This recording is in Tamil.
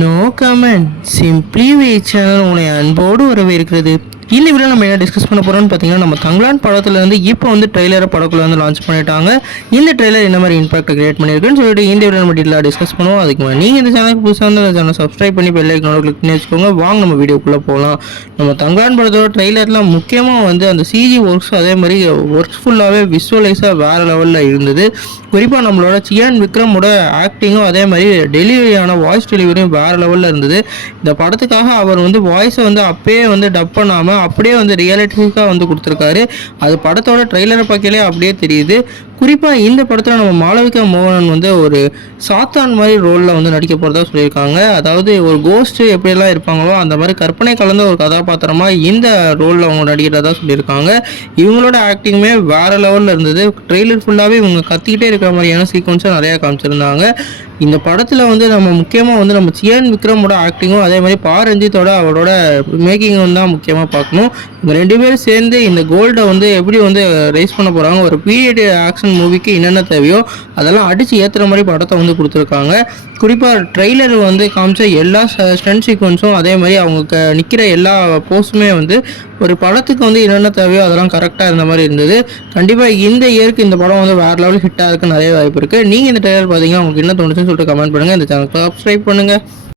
No comment. Simply way channel உன்னை அன்போடு வரவேற்கிறது. இந்த வீடியோ நம்ம என்ன டிஸ்கஸ் பண்ண போகிறோம்னு பார்த்தீங்கன்னா, நம்ம தங்கலான் படத்துலேருந்து இப்போ வந்து ட்ரெய்லரை படக்குள்ள வந்து லான்ச் பண்ணிட்டாங்க. இந்த ட்ரெய்லர் என்ன மாதிரி இம்பாக்ட் கிரியேட் பண்ணியிருக்குன்னு சொல்லிட்டு இந்த வீடியோ நம்ம டீட்டெயிலாக டிஸ்கஸ் பண்ணுவோம். அதுக்கு மேலே நீங்கள் இந்த சேனலுக்கு புதுசாக வந்து அந்த சேனல் சப்ஸ்கிரைப் பண்ணி பெல் ஐக்கான கிளிக் பண்ணி வச்சுக்கோங்க. வாங்க நம்ம வீடியோக்குள்ளே போகலாம். நம்ம தங்கலான் படத்தோட ட்ரெய்லரில் முக்கியமாக வந்து அந்த சிஜி ஒர்க்ஸ் அதே மாதிரி ஒர்க்ஸ் ஃபுல்லாகவே விஷுவலைஸாக வேறு லெவலில் இருந்தது. குறிப்பாக நம்மளோட சியான் விக்ரமோட ஆக்டிங்கும் அதே மாதிரி டெலிவரியான வாய்ஸ் டெலிவரியும் வேறு லெவலில் இருந்தது. இந்த படத்துக்காக அவர் வந்து வாய்ஸை வந்து அப்பயே வந்து டப் பண்ணாமல் அப்படியே வந்து ரியாலிட்டிக்காக வந்து கொடுத்துருக்காரு. அது படத்தோட ட்ரெய்லரை பார்க்கலே அப்படியே தெரியுது. குறிப்பாக இந்த படத்தில் நம்ம மாளவிகா மோகனன் வந்து ஒரு சாத்தான் மாதிரி ரோலில் வந்து நடிக்க போகிறதா சொல்லியிருக்காங்க. அதாவது ஒரு கோஸ்ட்டு எப்படியெல்லாம் இருப்பாங்களோ அந்த மாதிரி கற்பனை கலந்த ஒரு கதாபாத்திரமாக இந்த ரோலில் அவங்க நடிக்கிறதா சொல்லியிருக்காங்க. இவங்களோட ஆக்டிங்குமே வேறு லெவலில் இருந்தது. ட்ரெய்லர் ஃபுல்லாகவே இவங்க கத்திக்கிட்டே இருக்கிற மாதிரியான சீக்வன்ஸும் நிறையா காமிச்சிருந்தாங்க. இந்த படத்தில் வந்து நம்ம முக்கியமாக வந்து நம்ம சியான் விக்ரமோட ஆக்டிங்கும் அதே மாதிரி ரஞ்சித்தோட அவரோட மேக்கிங்கும் தான் முக்கியமாக பார்க்கணும். இவங்க ரெண்டு பேரும் சேர்ந்து இந்த கோல்டை வந்து எப்படி வந்து ரைஸ் பண்ண போகிறாங்க, ஒரு பீரியட் ஆக்ஷன் மூவிக்கு என்னென்ன தேவையோ அதெல்லாம் அடித்து ஏற்றுற மாதிரி படத்தை வந்து கொடுத்துருக்காங்க. குறிப்பாக ட்ரெய்லர் வந்து காமிச்ச எல்லா ஸ்டண்ட் சீக்வன்ஸும் அதே மாதிரி அவங்க நிற்கிற எல்லா போஸுமே வந்து ஒரு படத்துக்கு வந்து என்னென்ன தேவையோ அதெல்லாம் கரெக்டாக இருந்த மாதிரி இருந்தது. கண்டிப்பாக இந்த இயருக்கு இந்த படம் வந்து வேறு லெவலில் ஹிட்டாக இருக்க நிறைய வாய்ப்பு இருக்குது. நீங்கள் இந்த ட்ரெய்லர் பார்த்தீங்கன்னா உங்களுக்கு என்ன தோணுச்சுன்னு சொல்லிட்டு கமெண்ட் பண்ணுங்கள். இந்த சேனலுக்கு சப்ஸ்கிரைப் பண்ணுங்கள்.